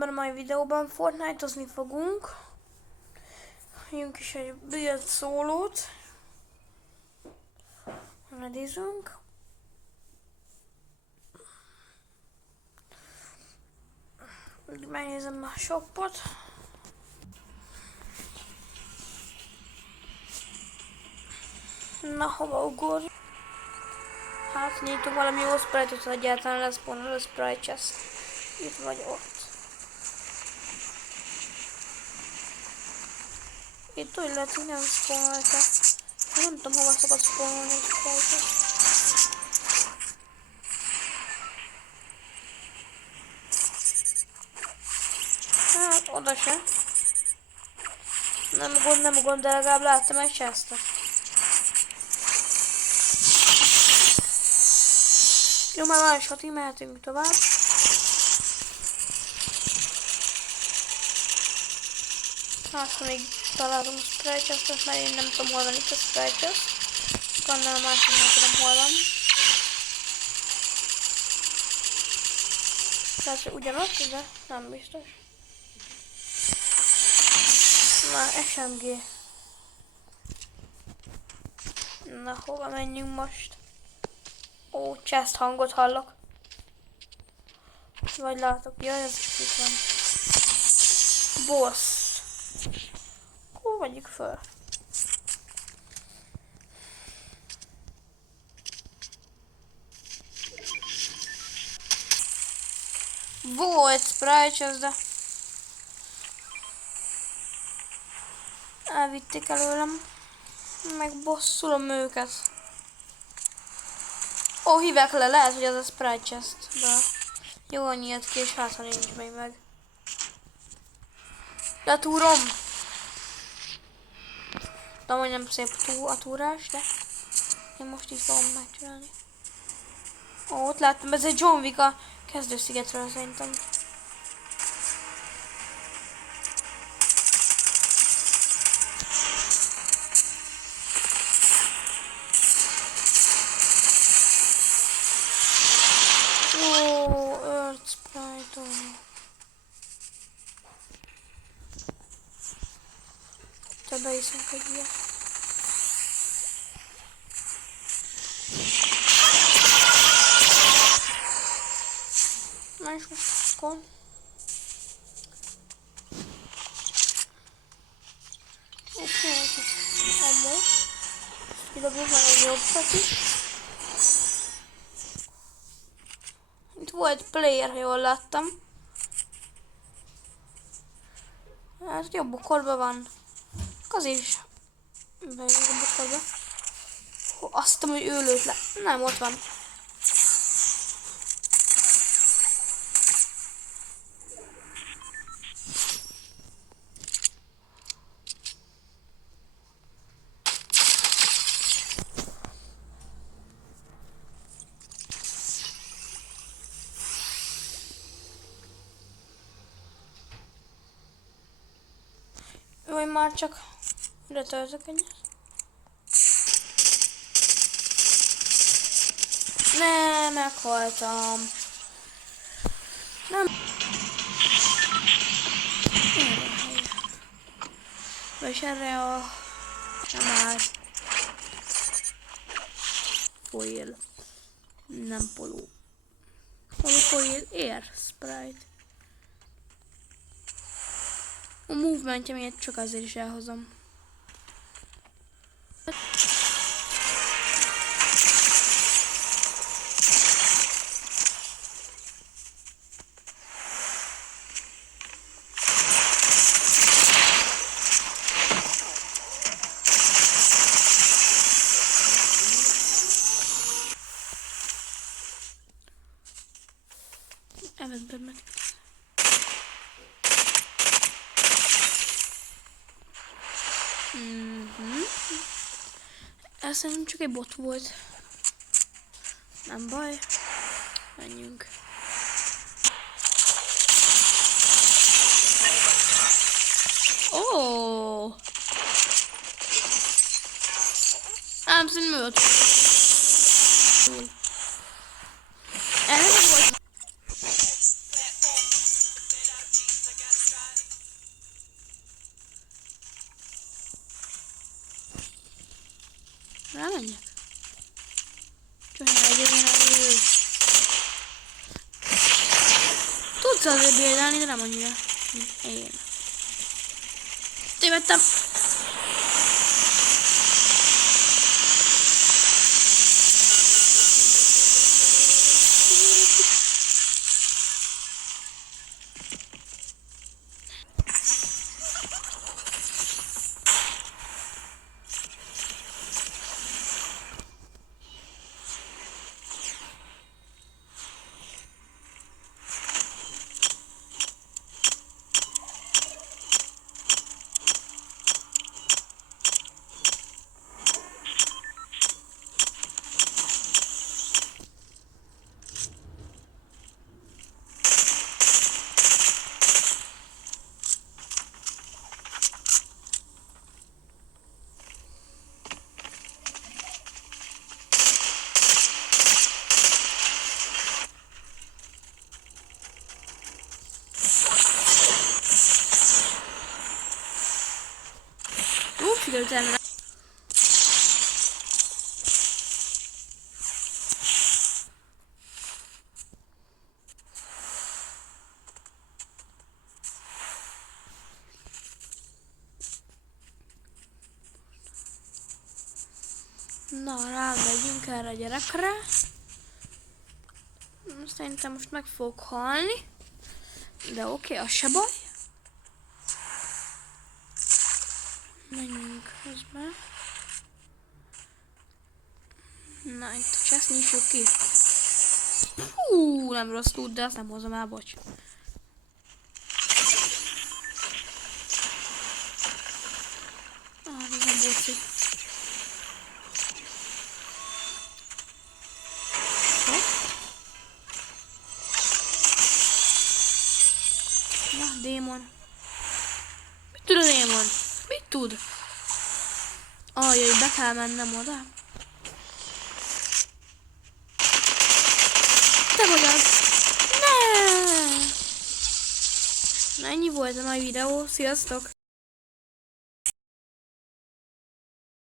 Abban a mai videóban Fortnite-ozni fogunk. Jönk is egy Build szólót. Medizünk. Megnézem a shopot. Na, hova ugorj? Hát, nyitunk valami jó sprite-ot, hogy egyáltalán lesz a sprite chest. Itt vagy ott. Itt úgy lehet, hogy nem spawnolta. Nem tudom, hova szokott spawnolni egy sprite-ot. Hát, oda se. Nem gond, de legalább láttam egy chestet. Jó, már van is így mehetünk tovább. Hát, ha még találom a sprite chestet, mert én nem tudom hol van itt a sprite chest. Annál a másik nem tudom hol van. Tehát, hogy ugyanott, de nem biztos. Na, SMG. Na, hova menjünk most? Ó, chest hangot hallok. Vagy látok, jaj, ez is itt van. Boss. Hol vagyunk föl? Volt sprite chest, de elvitték előlem. Meg bosszulom őket. Ó, hívják le, lehet, hogy az a sprite chest. De jó, annyi jött ki, és hát ha nincs még meg. Letúrom! De amúgy nem szép a túrás, de én most is fogom megcsinálni. Ó, ott láttam, ez egy John Wick a kezdőszigetről szerintem. Ó, Earth Sprite. Te beiszunk egy ilyet. Na és most akkor. Oké, egy kis ammo. Kidobjuk meg egy jobbat is. Itt volt player, ha jól láttam. Hát jobb bokorban van. Az is. Bejövünk a bokorba. Azt tudom, hogy ő lőtt le. Nem, ott van. Vagy már csak ide töltök egyet. Ne, meghaltam. Nem. És erre a... Nem áll. Foil. Nem poló. Hol a foil? Air sprite. A movementje miatt csak azért is elhozom. Evet, ben. Ez szerintem csak egy bot volt. Nem baj. Menjünk. Ó! I'm in mood. Rámenjek? Csak elegyezzen elő. Tudsz azért bélelni, de nem annyira, mint én. Tévedtem! Sikerült elmenni. Na, rámegyünk erre a gyerekre. Szerintem most meg fog halni. De oké, az se baj. Menjünk közben. Na, itt a chest nyissuk ki. Hú, nem rossz tud, de azt nem hozom el, bocs. Ah, ez nem boci. Na, démon. Mit tud a démon? Mit tud? Ajjaj, be kell mennem oda. Te vagy az! Ne! Na, ennyi volt a mai videó. Sziasztok!